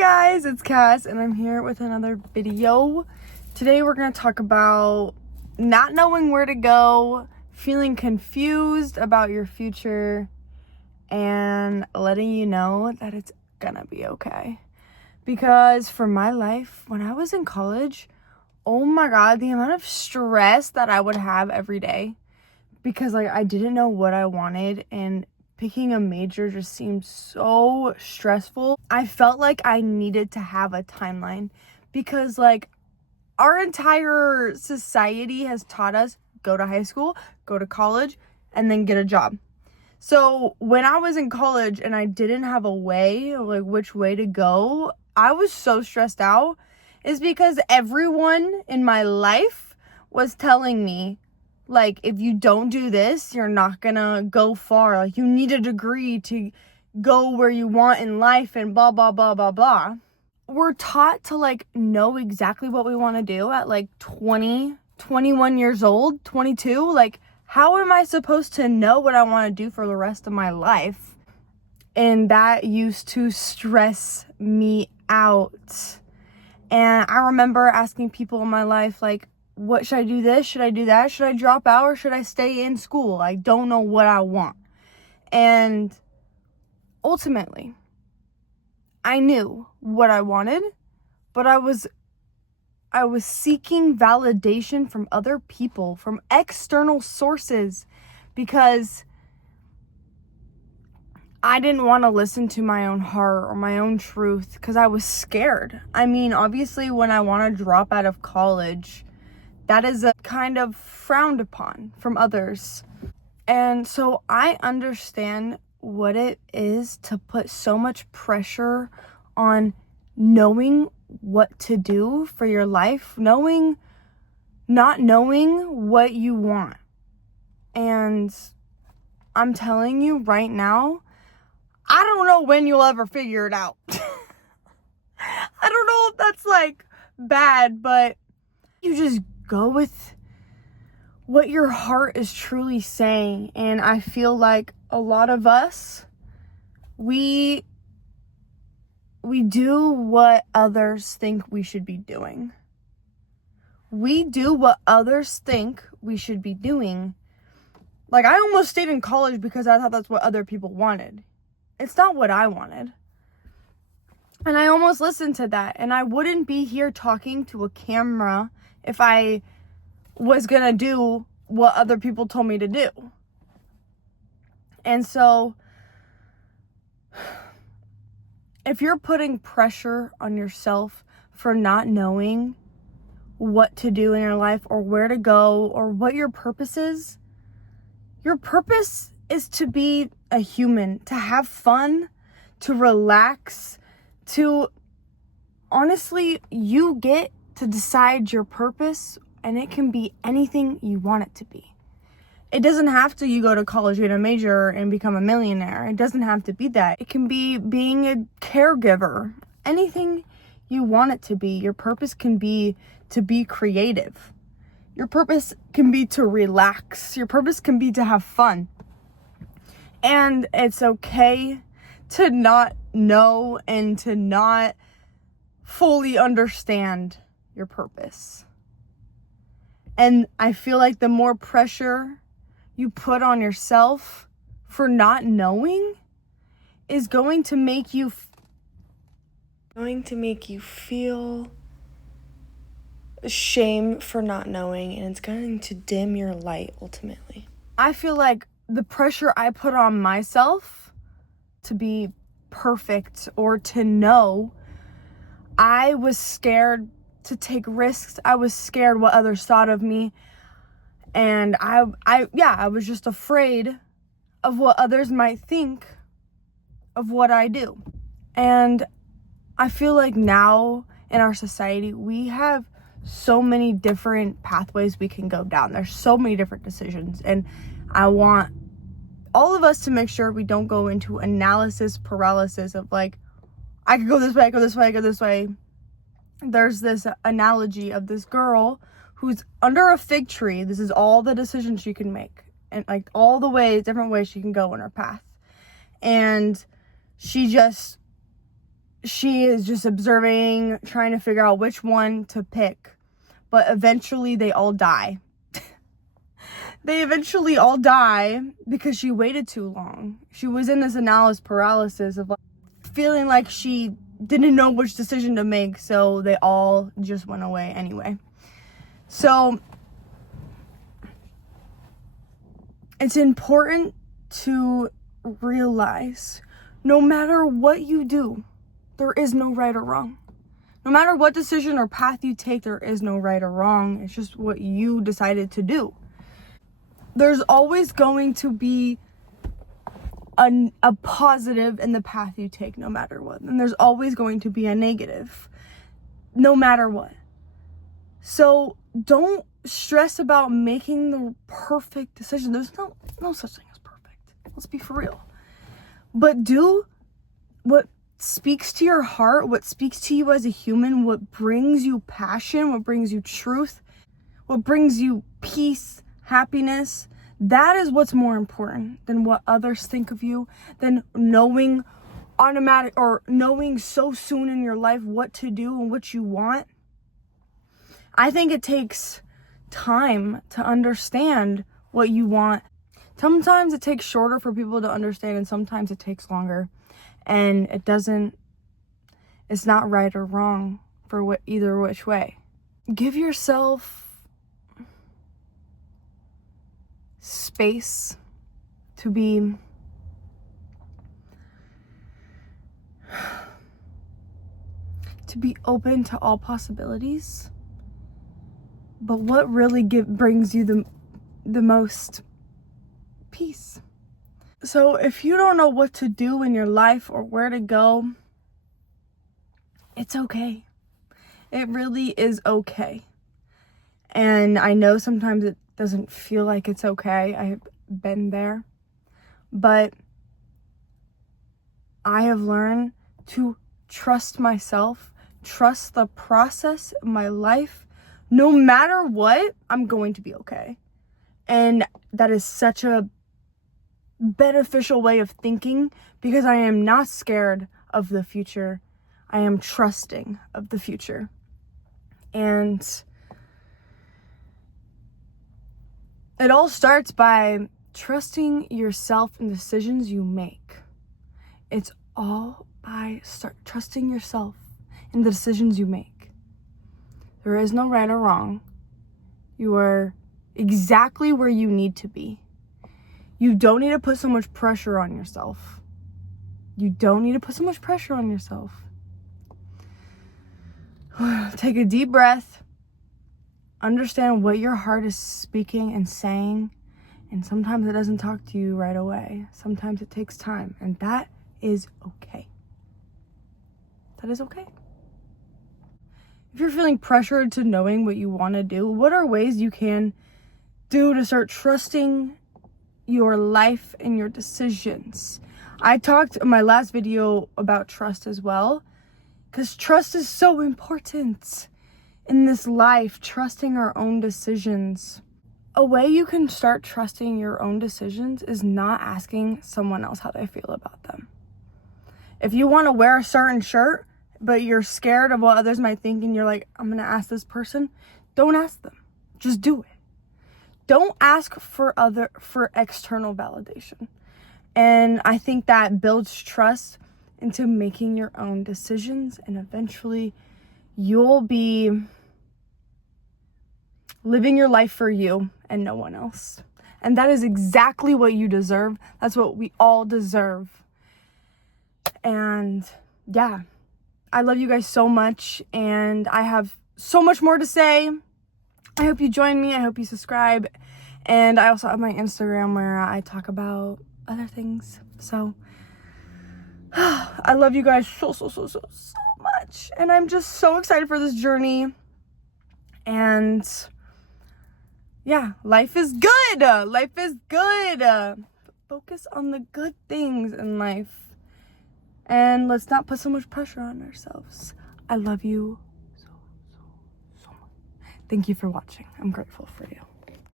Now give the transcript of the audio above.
Guys, it's Cass and I'm here with another video. Today we're going to talk about not knowing where to go, feeling confused about your future, and letting you know that it's gonna be okay. Because for my life, when I was in college, oh my god, the amount of stress that I would have every day because I didn't know what I wanted, and picking a major just seemed so stressful. I felt like I needed to have a timeline because our entire society has taught us go to high school, go to college, and then get a job. So when I was in college and I didn't have a way, which way to go, I was so stressed out. Is because everyone in my life was telling me, if you don't do this, you're not gonna go far. You need a degree to go where you want in life and blah, blah, blah, blah, blah. We're taught to, know exactly what we want to do at, 20, 21 years old, 22. How am I supposed to know what I want to do for the rest of my life? And that used to stress me out. And I remember asking people in my life, what should I do this? Should I do that? Should I drop out or should I stay in school? I don't know what I want. And ultimately, I knew what I wanted, but I was seeking validation from other people, from external sources, because I didn't want to listen to my own heart or my own truth because I was scared. I mean, obviously, when I want to drop out of college, that is a kind of frowned upon from others. And so I understand what it is to put so much pressure on knowing what to do for your life, not knowing what you want. And I'm telling you right now, I don't know when you'll ever figure it out. I don't know if that's bad, but you just go with what your heart is truly saying. And I feel like a lot of us, we do what others think we should be doing. We do what others think we should be doing. I almost stayed in college because I thought that's what other people wanted. It's not what I wanted. And I almost listened to that. And I wouldn't be here talking to a camera if I was gonna do what other people told me to do. And so, if you're putting pressure on yourself for not knowing what to do in your life or where to go or what your purpose is to be a human, to have fun, to relax, to honestly, you get to decide your purpose, and it can be anything you want it to be. It doesn't have to you go to college, get a major, and become a millionaire. It doesn't have to be that. It can be being a caregiver. Anything you want it to be. Your purpose can be to be creative. Your purpose can be to relax. Your purpose can be to have fun. And it's okay to not know and to not fully understand your purpose. And I feel like the more pressure you put on yourself for not knowing is going to make you feel shame for not knowing, and it's going to dim your light ultimately. I feel like the pressure I put on myself to be perfect or to know, I was scared to take risks. I was scared what others thought of me. And I was just afraid of what others might think of what I do. And I feel like now in our society, we have so many different pathways we can go down. There's so many different decisions. And I want all of us to make sure we don't go into analysis paralysis of I could go this way, I go this way, I go this way. There's this analogy of this girl who's under a fig tree. This is all the decisions she can make. And all the different ways she can go in her path. And she just she is just observing, trying to figure out which one to pick. But eventually they all die. They eventually all die because she waited too long. She was in this analysis paralysis of like, feeling like she didn't know which decision to make, so they all just went away anyway. So it's important to realize no matter what you do, there is no right or wrong. No matter what decision or path you take, there is no right or wrong. It's just what you decided to do. There's always going to be a positive in the path you take, no matter what. And there's always going to be a negative, no matter what. So don't stress about making the perfect decision. There's no such thing as perfect. Let's be for real. But do what speaks to your heart, what speaks to you as a human, what brings you passion, what brings you truth, what brings you peace, happiness. That is what's more important than what others think of you, than knowing so soon in your life what to do and what you want. I think it takes time to understand what you want. Sometimes it takes shorter for people to understand, and sometimes it takes longer. And it's not right or wrong for either which way. Give yourself space to be open to all possibilities. But what really brings you the most peace? So if you don't know what to do in your life or where to go, it's okay. It really is okay. And I know sometimes it doesn't feel like it's okay. I've been there. But I have learned to trust myself, trust the process of my life. No matter what, I'm going to be okay. And that is such a beneficial way of thinking, because I am not scared of the future. I am trusting of the future. And it all starts by trusting yourself and decisions you make. It's all by trusting yourself in the decisions you make. There is no right or wrong. You are exactly where you need to be. You don't need to put so much pressure on yourself. Take a deep breath. Understand what your heart is speaking and saying. And sometimes it doesn't talk to you right away. Sometimes it takes time. And that is okay. That is okay. If you're feeling pressured to knowing what you want to do, what are ways you can do to start trusting your life and your decisions? I talked in my last video about trust as well, because trust is so important in this life, trusting our own decisions. A way you can start trusting your own decisions is not asking someone else how they feel about them. If you want to wear a certain shirt, but you're scared of what others might think, and you're like, I'm going to ask this person, don't ask them. Just do it. Don't ask for external validation. And I think that builds trust into making your own decisions, and eventually you'll be living your life for you and no one else. And that is exactly what you deserve. That's what we all deserve. And yeah, I love you guys so much, and I have so much more to say. I hope you join me. I hope you subscribe. And I also have my Instagram where I talk about other things. So I love you guys so much. And I'm just so excited for this journey. And yeah, life is good. Life is good. Focus on the good things in life. And let's not put so much pressure on ourselves. I love you so much. Thank you for watching. I'm grateful for you.